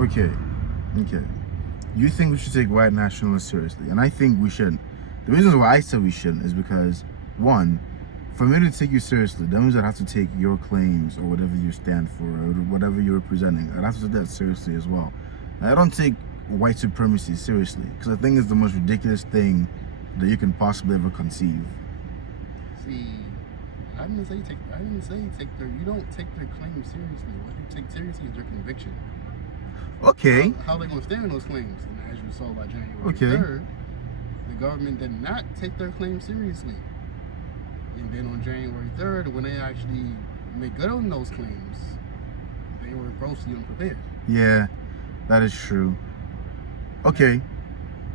Okay. You think we should take white nationalists seriously, and I think we shouldn't. The reason why I said we shouldn't is because, one, for me to take you seriously, that means I'd have to take your claims or whatever you stand for or whatever you're representing. I'd have to take that seriously as well. And I don't take white supremacy seriously because I think it's the most ridiculous thing that you can possibly ever conceive. See, I didn't say take their. You don't take their claims seriously. What you take seriously is their conviction. Okay. How they gonna stand on those claims? And as you saw by January 3rd, the government did not take their claims seriously. And then on January 3rd, when they actually make good on those claims, they were grossly unprepared. Yeah, that is true. Okay.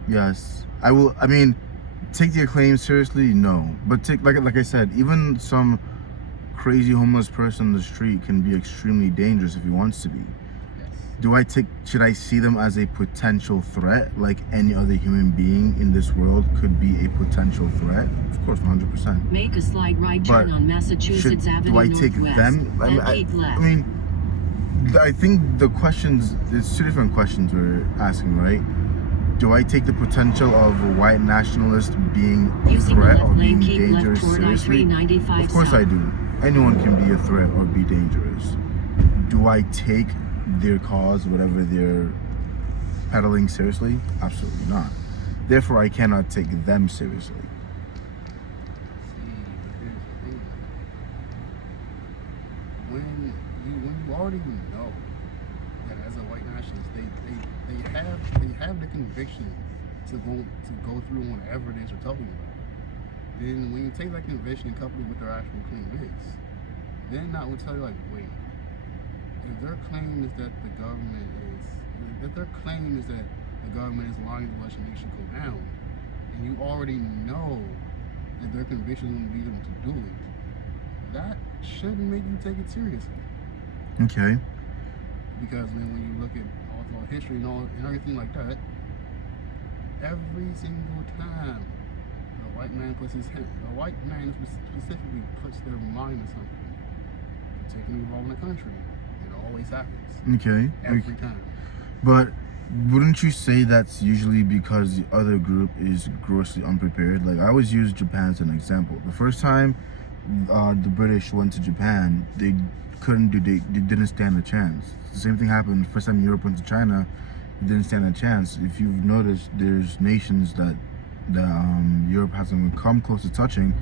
Yes, I will. I mean, take their claims seriously? No, but take like I said, even some crazy homeless person on the street can be extremely dangerous if he wants to be. Yes. Should I see them as a potential threat, like any other human being in this world could be a potential threat? Of course, 100%. Make a slide right turn on Massachusetts Avenue do I take Northwest. them? I mean, I think the questions, there's two different questions we're asking, right? Do I take the potential of a white nationalist being a threat or being dangerous seriously? Of course I do. Anyone can be a threat or be dangerous. Do I take their cause, whatever they're peddling, seriously? Absolutely not. Therefore, I cannot take them seriously. When you already know that as a white nationalist, they have the conviction to go through whatever it is you're talking about. Then when you take that conviction and couple it with their actual claim is, then that will tell you like, wait, if their claim is that the government is lying to let your nation go down, and you already know that their conviction will lead them to do it, that shouldn't make you take it seriously. Okay. Because then when you look at all history and everything like that, every single time a white man specifically puts their mind to something, taking over the country, it always happens. Okay. Every time. But wouldn't you say that's usually because the other group is grossly unprepared? Like, I always use Japan as an example. The first time the British went to Japan, they didn't stand a chance. The same thing happened the first time Europe went to China, they didn't stand a chance. If you've noticed, there's nations that Europe hasn't even come close to touching,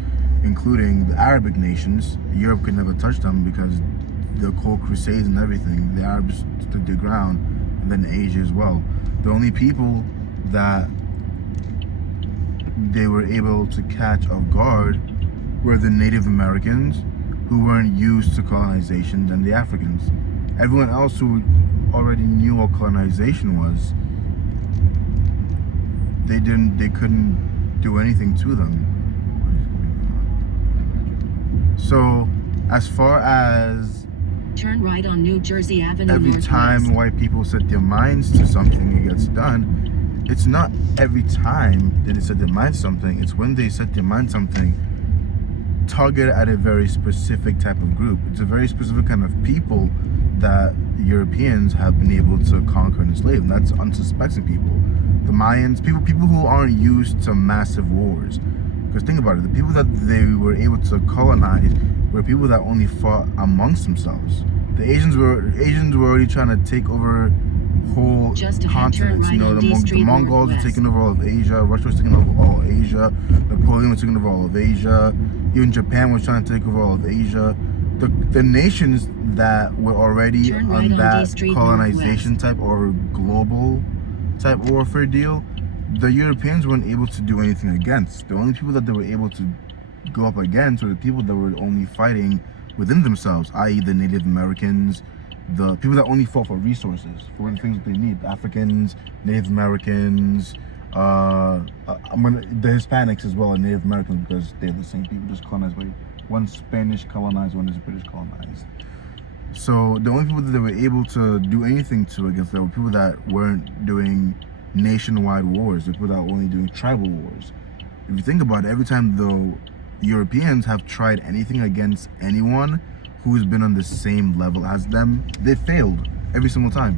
including the Arabic nations. Europe could never touch them because the whole Crusades and everything, the Arabs stood their ground, and then Asia as well. The only people that they were able to catch off guard were the Native Americans, who weren't used to colonization, and the Africans. Everyone else who already knew what colonization was, they couldn't do anything to them. So, as far as turn right on New Jersey Avenue every Northwest. time white people set their minds to something, it gets done. It's not every time that they set their mind to something. It's when they set their mind to something targeted at a very specific type of group. It's a very specific kind of people that Europeans have been able to conquer and enslave, and that's unsuspecting people. The Mayans, people who aren't used to massive wars. Because think about it, the people that they were able to colonize were people that only fought amongst themselves. The Asians were already trying to take over whole continents. Right, the Mongols were taking over all of Asia, Russia was taking over all of Asia, Napoleon was taking over all of Asia, even Japan was trying to take over all of Asia. The nations that were already on that colonization type or global type warfare deal, the Europeans weren't able to do anything against. The only people that they were able to go up against were the people that were only fighting within themselves, i.e. the Native Americans, the people that only fought for resources, for the things that they need. The Africans, Native Americans, the Hispanics as well, and Native Americans, because they're the same people, just colonized by one Spanish colonized, one is British colonized. So the only people that they were able to do anything to against them were people that weren't doing nationwide wars, the people that were only doing tribal wars. If you think about it, every time the Europeans have tried anything against anyone who's been on the same level as them, they failed every single time.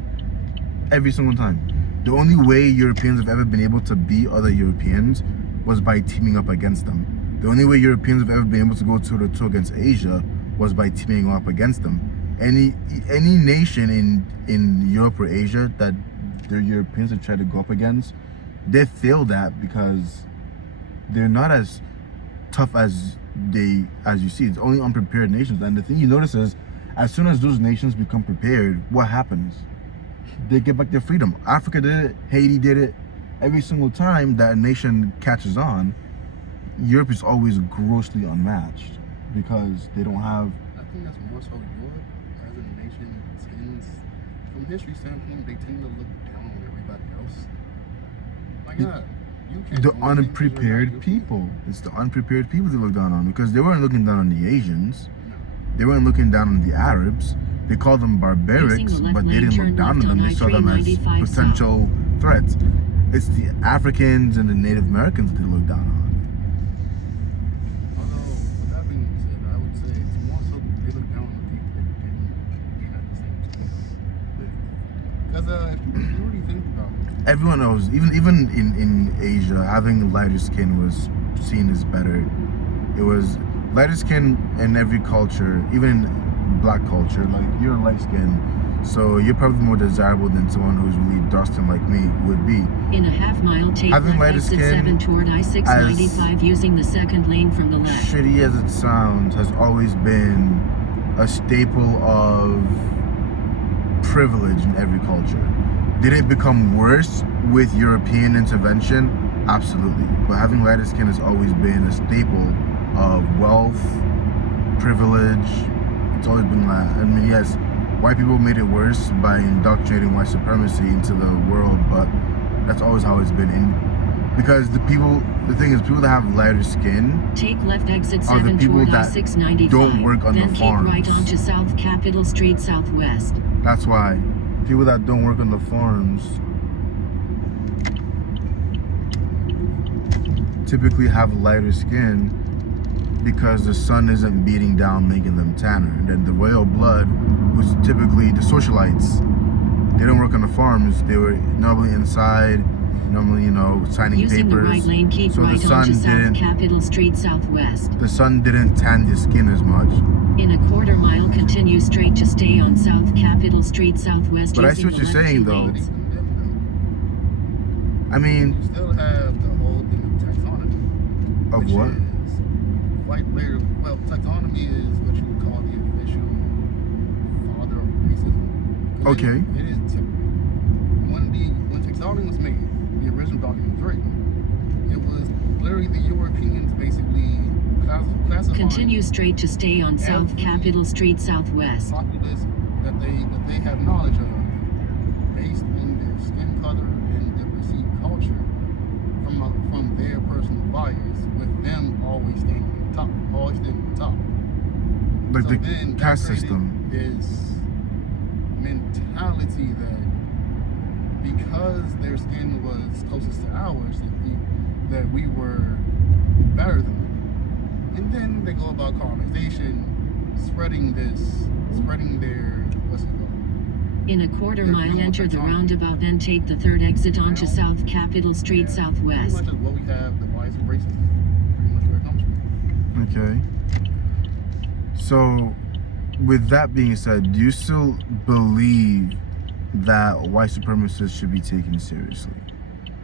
Every single time. The only way Europeans have ever been able to beat other Europeans was by teaming up against them. The only way Europeans have ever been able to go toe-to-toe against Asia was by teaming up against them. Any nation in Europe or Asia that the Europeans have tried to go up against, they failed at because they're not as tough as you see. It's only unprepared nations. And the thing you notice is, as soon as those nations become prepared, what happens? They get back their freedom. Africa did it, Haiti did it. Every single time that a nation catches on, Europe is always grossly unmatched because they don't have. I think that's more so Europe as a nation tends, from history standpoint, they tend to look down on everybody else. Like, you can't The do anything 'cause you're not unprepared European. people. It's the unprepared people they look down on because they weren't looking down on the Asians. No. They weren't looking down on the Arabs. They called them barbarics, Using the left but they lane, didn't turn look down on left them. on They saw them as I-395 potential threats. It's the Africans and the Native Americans they look down on. Although, with that being said, I would say it's more so they look down on the people that didn't at the same time. Because if you really think about it, Everyone knows, even in Asia, having lighter skin was seen as better. It was lighter skin in every culture, even in black culture. Like, you're light skinned, so you're probably more desirable than someone who's really dark skinned like me would be. In a half mile, take Having left lighter exit skin 7 toward I-695 using the second lane from the left. Shitty as it sounds, has always been a staple of privilege in every culture. Did it become worse with European intervention? Absolutely. But having lighter skin has always been a staple of wealth, privilege. It's always been that. I mean, yes, white people made it worse by indoctrinating white supremacy into the world, but that's always how it's been. Because the thing is, people that have lighter skin Take left exit are the 7 people toward that I-695. don't work on then the keep farms. right onto South Capitol Street Southwest. That's why people that don't work on the farms typically have lighter skin because the sun isn't beating down, making them tanner. And then the royal blood was typically the socialites. They don't work on the farms. They were normally inside, normally, signing Using the papers. right lane, keep So the right sun onto South didn't- Capitol Street Southwest. The sun didn't tan your skin as much. In a quarter mile, continue straight to stay on South Capitol Street Southwest. But I using see what the you're left saying, two though. lanes. even then, I mean, you still have the whole thing of taxonomy. of which what? is quite rare. Well, taxonomy is what you would call the official father of racism. 'Cause Okay. It is when taxonomy was made, the original document was written. It was literally the Europeans basically classifying Continue straight to stay on South Every- Capitol Street Southwest. populace that they have knowledge of based on their skin color and their perceived culture from their personal bias, with them always staying on top, Like So the then that caste created system. this mentality that because their skin was closest to ours, that we were better than them. And then they go about colonization, spreading their, what's it called? In a quarter Their mile, view of enter the taxonomy. roundabout, then take the third exit onto Now- South Capitol Street Yeah, Southwest. Pretty much is what we have, the bias of racism. Pretty much where it comes from. Okay. So, with that being said, do you still believe that white supremacists should be taken seriously?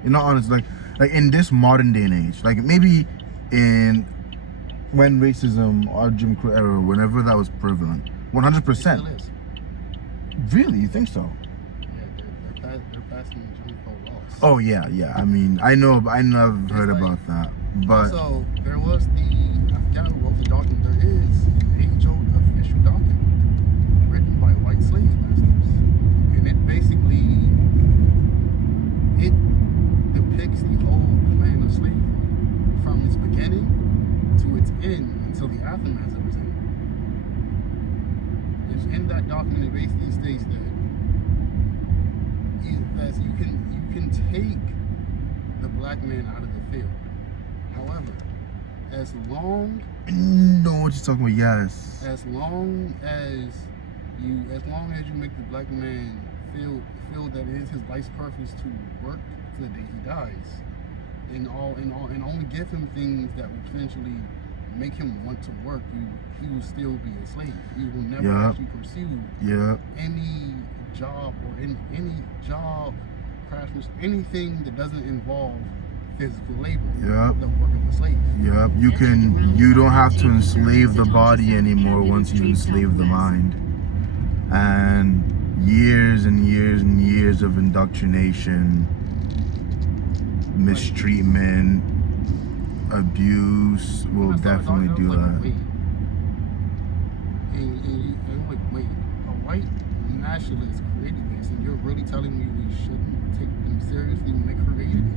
You're not honest, like in this modern day and age, like maybe when racism or Jim Crow era, whenever that was prevalent, 100%. It still is. Really, you think so? Yeah, they're passing Jim Crow laws. Oh yeah. I mean, I know I've heard like- about that, but Also, there was I forgot who wrote the document. There is an age-old official document written by white slave masters, and it basically depicts the whole plan of slavery from its beginning to its end until the aftermath of its end. And in that document, it basically states that you can take the black man out of the field. However, as long know what you're talking about. Yes. as you make the black man feel that it is his life's purpose to work to the day he dies, and only give him things that will potentially make him want to work, he will still be a slave. He will never actually pursue any job or any job, craftsmanship, anything that doesn't involve physical labor. The work of a slave. You don't have to enslave the body anymore once you enslave the mind. And years and years and years of indoctrination, mistreatment, abuse will definitely do that. Wait, a white nationalist created this, and you're really telling me we shouldn't take them seriously when they created it?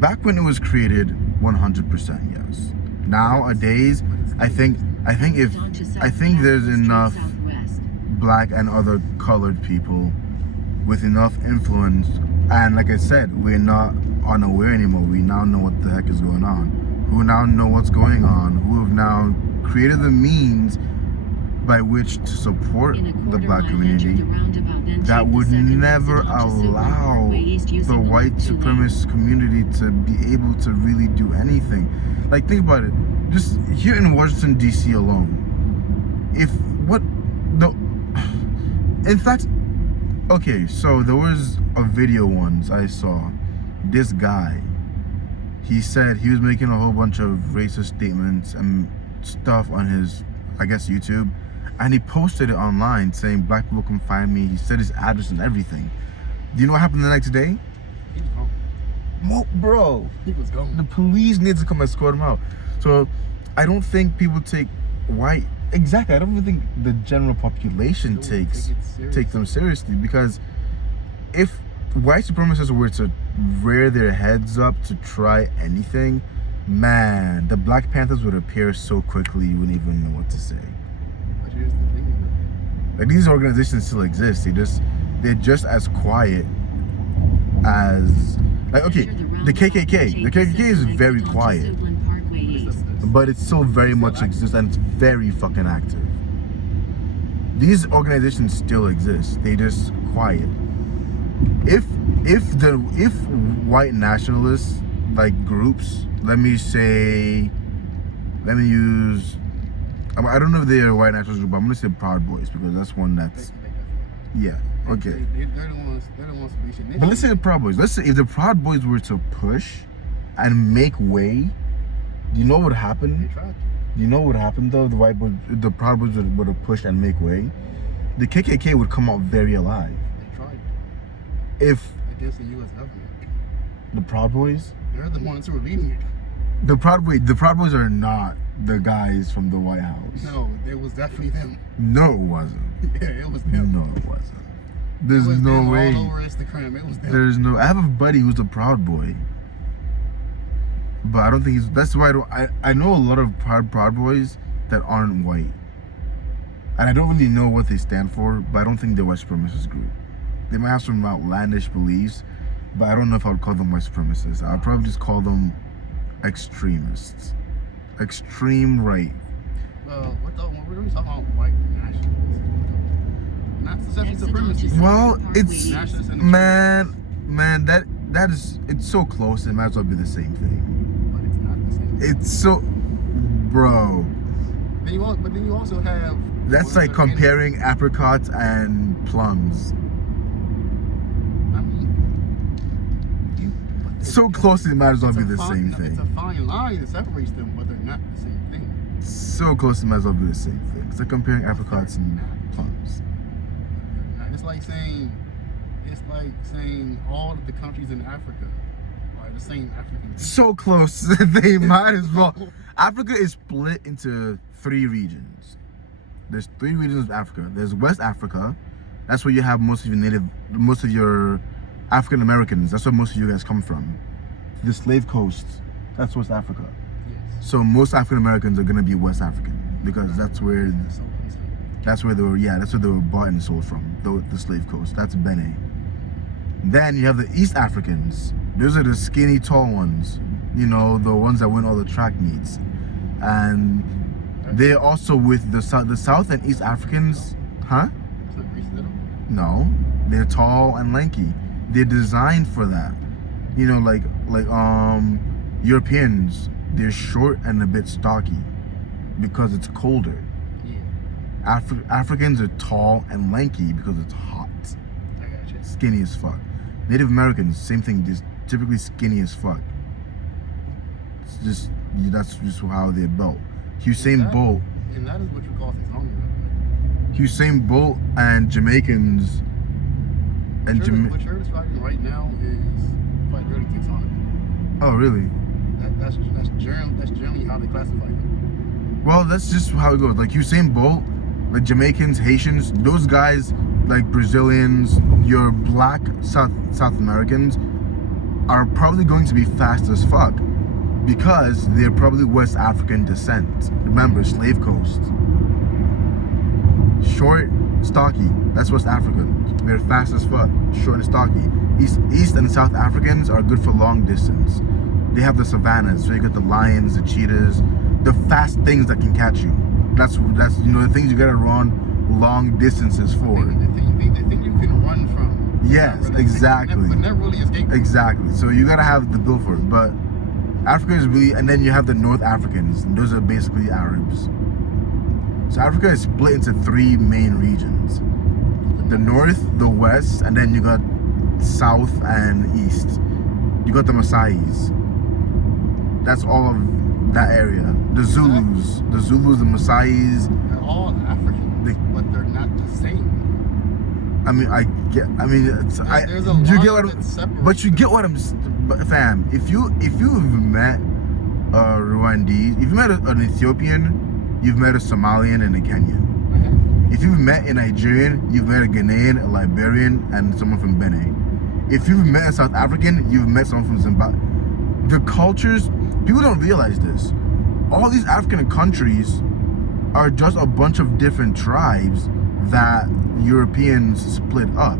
Back when it was created, 100% yes. Nowadays, I think there's enough black and other colored people with enough influence, and like I said, we're not unaware anymore. We now know what the heck is going on, who now know what's going on, who have now created the means by which to support the black community that would never allow the white supremacist community to be able to really do anything. Like, think about it, just here in Washington DC alone, in fact, okay, so there was a video once I saw. This guy, he said he was making a whole bunch of racist statements and stuff on his, I guess, YouTube, and he posted it online saying black people can find me. He said his address and everything. Do you know what happened the next day? He was gone. Well, bro, he was gone. The police need to come and escort him out. So I don't think people take white. Exactly, I don't even think the general population take them seriously, because if white supremacists were to rear their heads up to try anything, man, the Black Panthers would appear so quickly you wouldn't even know what to say. But here's the thing, like, these organizations still exist. They're just as quiet as, like, okay, the KKK. The KKK is very quiet, but it still very much exists, and it's very fucking active. These organizations still exist. They just quiet. If white nationalists, like, groups, I don't know if they're a white nationalist group, but I'm gonna say Proud Boys, because that's one that's, yeah, okay. They're the ones to be. But let's say the Proud Boys. Let's say if the Proud Boys were to push and make way, do you know what would happen? They tried to. Do you know what would happen though? The Proud Boys would have pushed and make way. The KKK would come out very alive. They tried. If against the U.S. government. The Proud Boys? They're the ones who are leading it. The Proud Boys are not the guys from the White House. No, it was definitely them. No, it wasn't. Yeah, it was them. No, it wasn't. There's no way. All over Instagram, it was them. There's no. I have a buddy who's a Proud Boy, but I don't think he's. That's why I know a lot of Proud Boys that aren't white, and I don't really know what they stand for. But I don't think they're white supremacist group. They might have some outlandish beliefs, but I don't know if I would call them white supremacists. I'd probably just call them extremists. Extreme right. We're really talking about white nationalists. Not supremacy. Well, it's man, that is, it's so close. It might as well be the same thing. But it's not the same thing. It's so, bro. But then you also have. That's like comparing apricots and plums. So close, it might as well be the same thing. It's a fine line that separates them, but they're not the same thing. So close, it might as well be the same thing. It's like comparing apricots and plums. It's like saying all of the countries in Africa are the same African. So close, they might as well. Africa is split into 3 regions. There's 3 regions of Africa. There's West Africa. That's where you have most of your African Americans. That's where most of you guys come from. The slave coast, that's West Africa. Yes. So most African Americans are gonna be West African, because that's where they were bought and sold from. The slave coast. That's Benin. Then you have the East Africans. Those are the skinny, tall ones. You know, the ones that win all the track meets. And they're also with the South and East Africans. Huh? It's not racist at all. No. They're tall and lanky. They're designed for that. You know, like Europeans, they're short and a bit stocky because it's colder. Yeah. Africans are tall and lanky because it's hot. I got you. Skinny as fuck. Native Americans, same thing, just typically skinny as fuck. It's just, that's just how they're built. Usain Bolt. And that is what you call his hunger. Usain Bolt and Jamaicans and What you're describing right now is quite early taxonomy. Oh, really? That's generally how they classify them. Well, that's just how it goes. Like Usain Bolt, like Jamaicans, Haitians, those guys, like Brazilians, your black South Americans, are probably going to be fast as fuck because they're probably West African descent. Remember, slave coast. Short, stocky. That's West African. They're fast as fuck. Short and stocky. East and South Africans are good for long distance. They have the savannas, so you got the lions, the cheetahs, the fast things that can catch you. That's the things you gotta run long distances for. The thing you can run from. Yes, really, exactly. But never really escape. Exactly. So you gotta have the build for it. But Africa is really, and then you have the North Africans, and those are basically Arabs. So Africa is split into 3 main regions: the North, the West, and then you got South and East. You got the Maasais. That's all of that area. The Zulus, the Maasais. They're all African, but they're not the same. There's a lot but you get what I'm. But fam, if you've met a Rwandese, if you met an Ethiopian, you've met a Somalian and a Kenyan. If you've met a Nigerian, you've met a Ghanaian, a Liberian, and someone from Benin. If you've met a South African, you've met someone from Zimbabwe. The cultures, people don't realize this. All these African countries are just a bunch of different tribes that Europeans split up,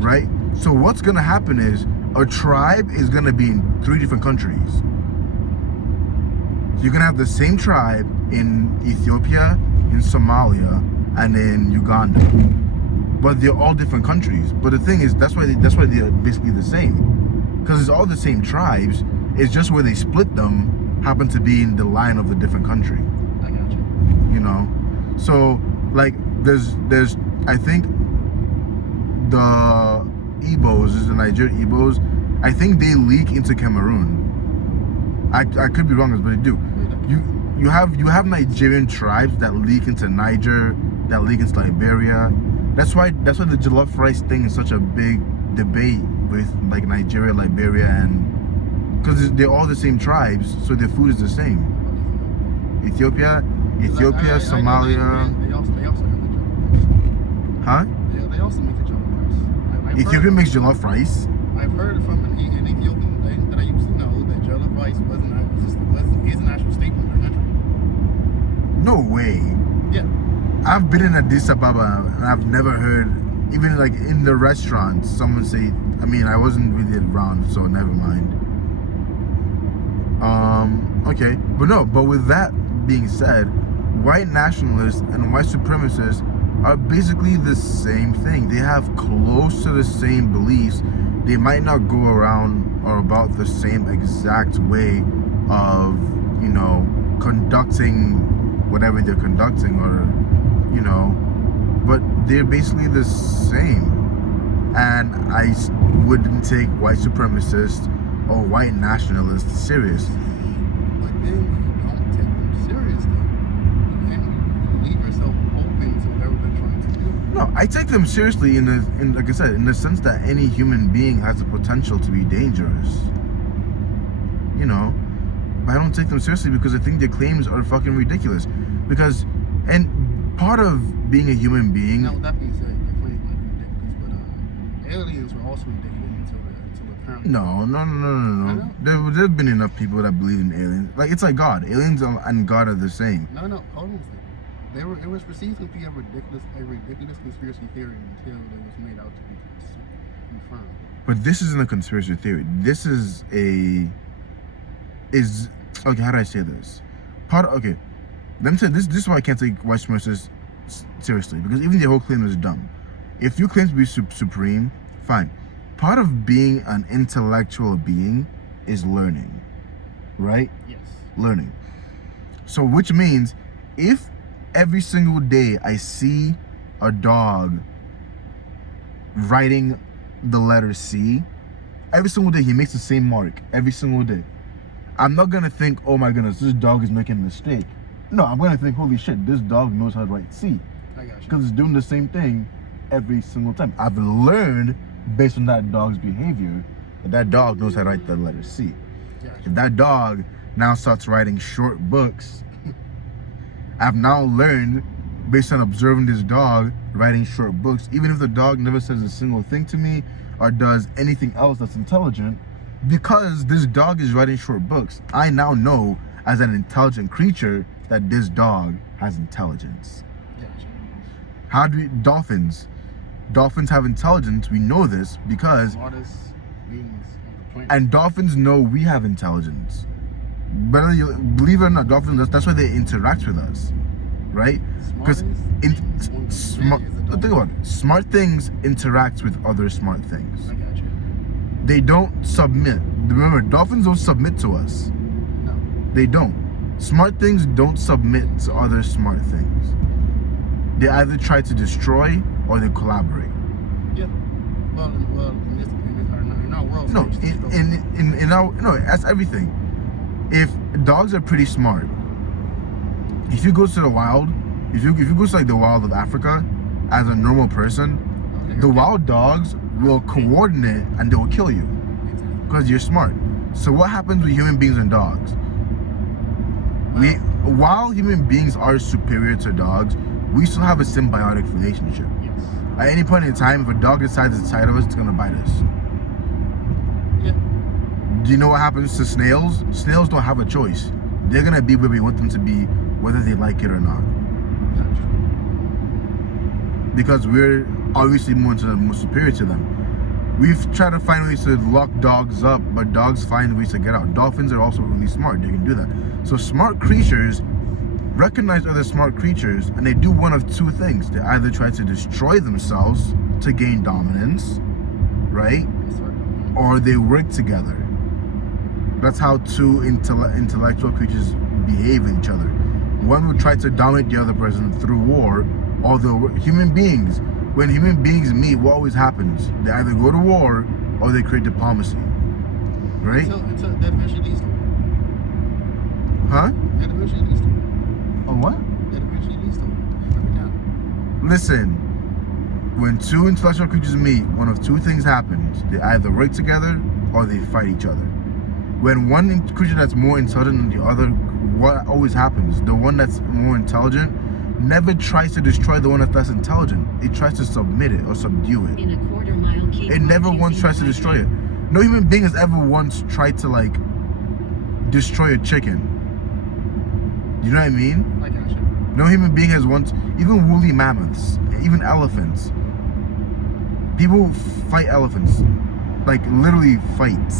right? So what's gonna happen is a tribe is gonna be in 3 different countries. So you're gonna have the same tribe in Ethiopia, in Somalia, and in Uganda, but they're all different countries. But the thing is, that's why they're basically the same, because it's all the same tribes. It's just where they split them happen to be in the line of the different country. I got you. You know, so like there's I think the Igbos, the Nigerian Igbos, I think they leak into Cameroon. I could be wrong, but they do. You have Nigerian tribes that leak into Niger, that leak into Liberia. That's why the jollof rice thing is such a big debate with like Nigeria, Liberia, and because they're all the same tribes, so their food is the same. Ethiopia, Somalia. They also have the jollof rice. Huh? Yeah, they also make the jollof rice. Ethiopia makes jollof rice. I've heard from an Ethiopian thing that I used to know that jollof rice is an actual staple in their country. No way. Yeah. I've been in Addis Ababa and I've never heard, even like in the restaurants, someone say. I mean, I wasn't really around, so never mind. Okay, but with that being said, white nationalists and white supremacists are basically the same thing. They have close to the same beliefs. They might not go around or about the same exact way of, conducting whatever they're conducting, or, but they're basically the same. And I wouldn't take white supremacists or white nationalists serious. But then you don't take them seriously. And you leave yourself open to whatever they're trying to do. No, I take them seriously in like I said, in the sense that any human being has the potential to be dangerous. But I don't take them seriously because I think their claims are fucking ridiculous. And part of being a human being. Now, with that being said, their claims might be ridiculous, but aliens were also ridiculous until apparently. No. There've been enough people that believe in aliens. Like, it's like God. Aliens and God are the same. No, hold on a second. It was perceived to be a ridiculous conspiracy theory until it was made out to be confirmed. But this isn't a conspiracy theory. This is okay, how do I say this? Let me say this is why I can't take white supremacists seriously, because even their whole claim is dumb. if you claim to be supreme, fine. Part of being an intellectual being is learning, right? Yes. Learning. So which means if every single day I see a dog writing the letter C, every single day he makes the same mark, every single day, I'm not gonna think, oh my goodness, this dog is making a mistake. No, I'm gonna think, holy shit, this dog knows how to write C. I got you. Because it's doing the same thing every single time. I've learned based on that dog's behavior that dog knows how to write the letter C. Gotcha. If that dog now starts writing short books, I've now learned based on observing this dog writing short books, even if the dog never says a single thing to me or does anything else that's intelligent, because this dog is writing short books, I now know as an intelligent creature that this dog has intelligence. Gotcha. How do dolphins have intelligence? We know this because, Smartest beings on the planet. and dolphins know we have intelligence. Whether you believe it or not, dolphins, that's why they interact with us, right? Because think about it. Smart things interact with other smart things. I got you. They don't submit. Remember, dolphins don't submit to us. No. They don't. Smart things don't submit to other smart things. They either try to destroy or they collaborate. Yeah. Well, in our world. No, that's everything. If dogs are pretty smart, if you go to the wild, if you go to like the wild of Africa, as a normal person, the wild dogs will coordinate and they will kill you because you're smart. So what happens with human beings and dogs? While human beings are superior to dogs, we still have a symbiotic relationship. Yes. At any point in time, if a dog decides it's tired of us, it's gonna bite us. Yeah. Do you know what happens to snails? Snails don't have a choice. They're gonna be where we want them to be, whether they like it or not. Gotcha. Because we're obviously more superior to them. We've tried to find ways to lock dogs up, but dogs find ways to get out. Dolphins are also really smart. They can do that. So smart creatures recognize other smart creatures, and they do one of two things. They either try to destroy themselves to gain dominance, right? Or they work together. That's how two intellectual creatures behave with each other. One would try to dominate the other person through war, although human beings, when human beings meet, what always happens? They either go to war or they create diplomacy, right? Until that eventually leads to war. Huh? That eventually leads to war. Oh, what? That eventually leads to war. Every time. Listen, when two intellectual creatures meet, one of two things happens. They either work together or they fight each other. When one creature that's more intelligent than the other, what always happens? The one that's more intelligent never tries to destroy the one that's less intelligent. It tries to submit it or subdue it. In a quarter mile, keep It never right once using tries to the right destroy it. lane. No human being has ever once tried to like destroy a chicken. You know what I mean? I got you. No human being has once, even woolly mammoths, even elephants. People fight elephants, like literally fights.